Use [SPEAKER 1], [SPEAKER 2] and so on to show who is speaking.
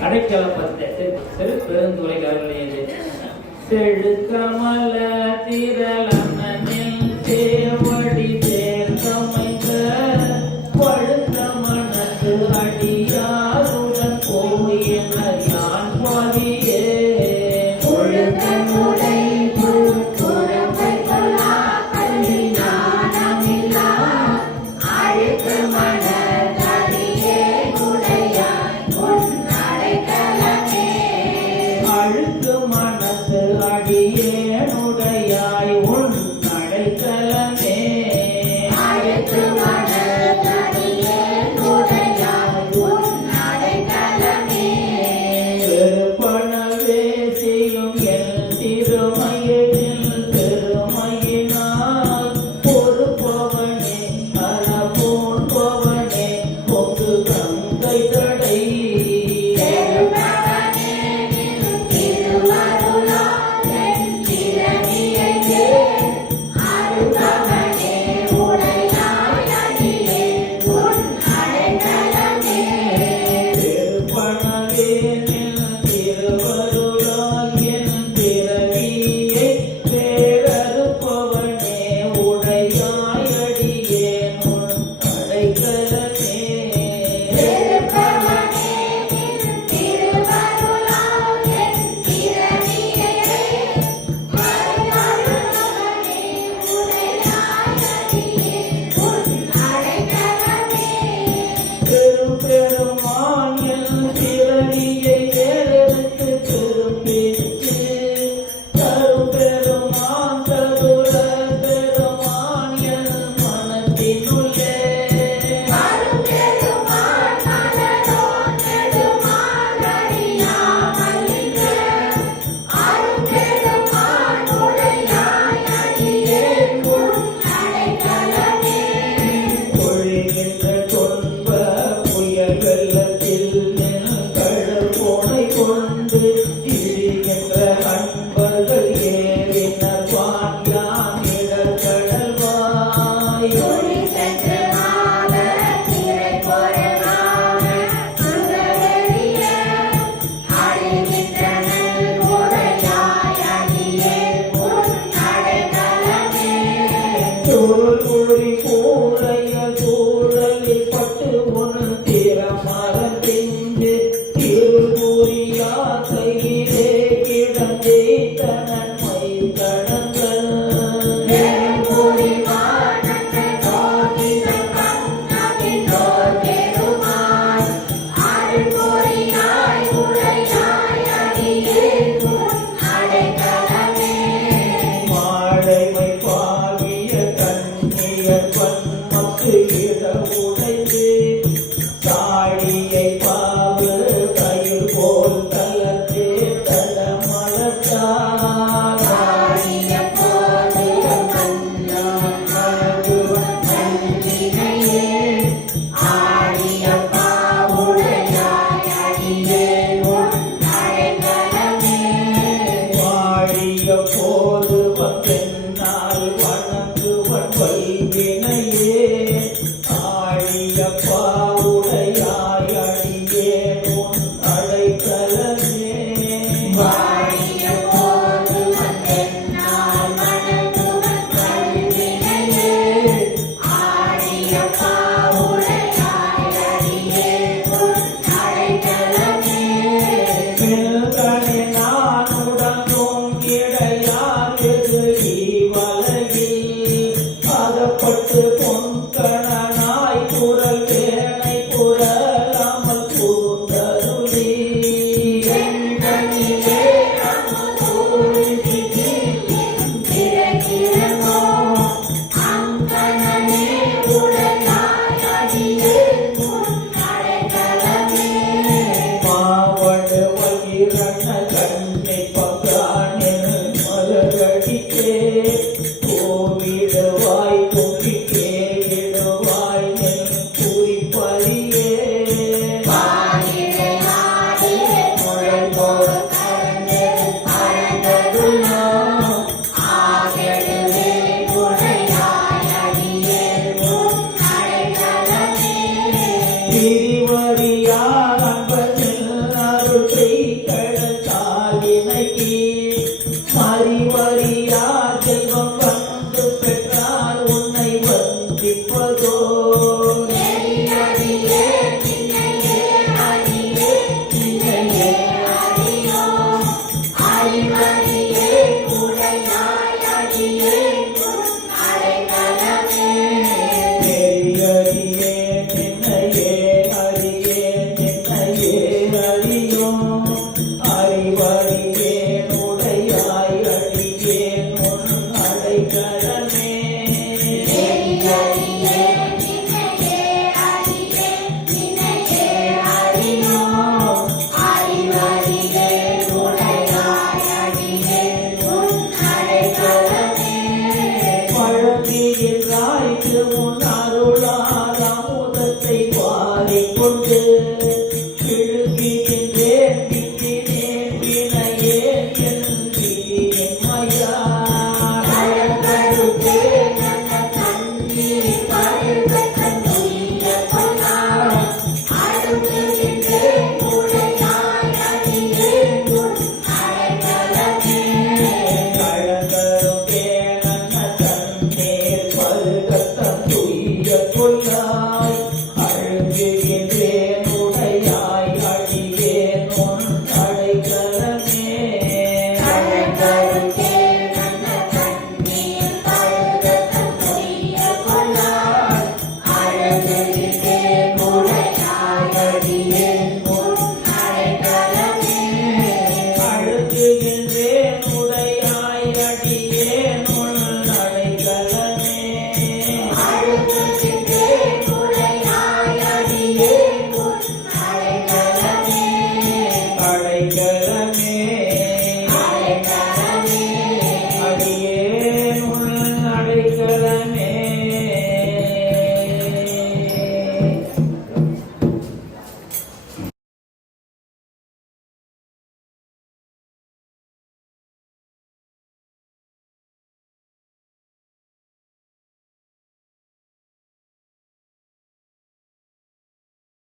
[SPEAKER 1] அடைக்கலப்பத்தை சிறு பெருந்துறை கவலையது செழுக்கமல திரளமனில் சேவடி சேர்ந்தமைந்த பழுத்த மனது அடியாருடன் like